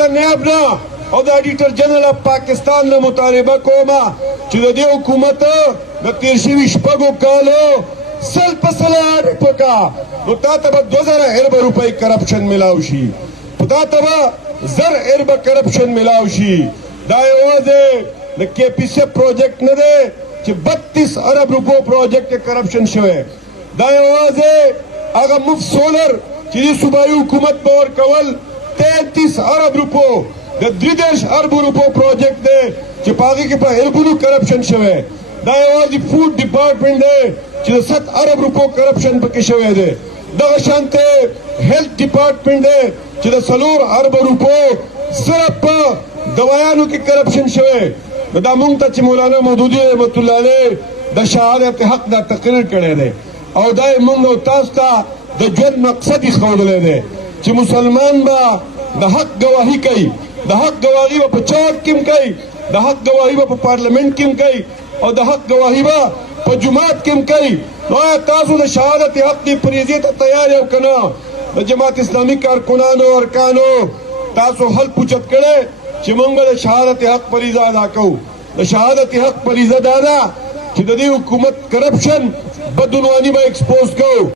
د نیب نه او د اډیټر جنرال اف پاکستان نه مطالبه کومه چې د دې حکومت د تیر شوي شپږو کالو سل په سل اډیټ وکړه نو تا ته به 2000 ارب روپۍ کرپشن ملاو شي تا ته به 1000 ارب کرپشن ملاو شي دا یوازې د کے پی سی پروجیکټ نه دی چې 32 ارب روپو پروجیکټ کرپشن شوی دا یوازې هغه مفت سولر چې د صوبایي حکومت به ورکول 33 ارب روپو د 33 ارب روپو پروجیکټ دی چې په هغې کې په اربونو کرپشن شوی دا یوازې فوډ ډپارټمنټ دی چې د 7 ارب روپو کرپشن پکې شوی دی دغه شانته هیلث ډپارټمنټ دی چې د 4 ارب روپو صرف په دوایانو کې کرپشن شوی دا مونږ ته چې مولانا مودودي رحمت الله علیه د شهادت حق دا تقریر کړی دی او دا مونږ او تاسو ته د ژوند مقصد یې ښودلی دی چې مسلمان به د حق ګواهي کوي د حق ګواهي به په چوک کې هم کوي د حق ګواهي به په پارلمنټ کې هم کوي او د حق ګواهي به په جماعت کې هم کوي نو آیا تاسو د شهادت حق دی فریضې ته تیار یو که نه د جماعت اسلامي کارکنانو ارکانو تاسو حل پوچت کړی چې موږ د شهادت حق فریضه ادا کوو د شهادت حق فریضه دا ده چې د دې حکومت کرپشن بدعنواني به ایکسپوز کوو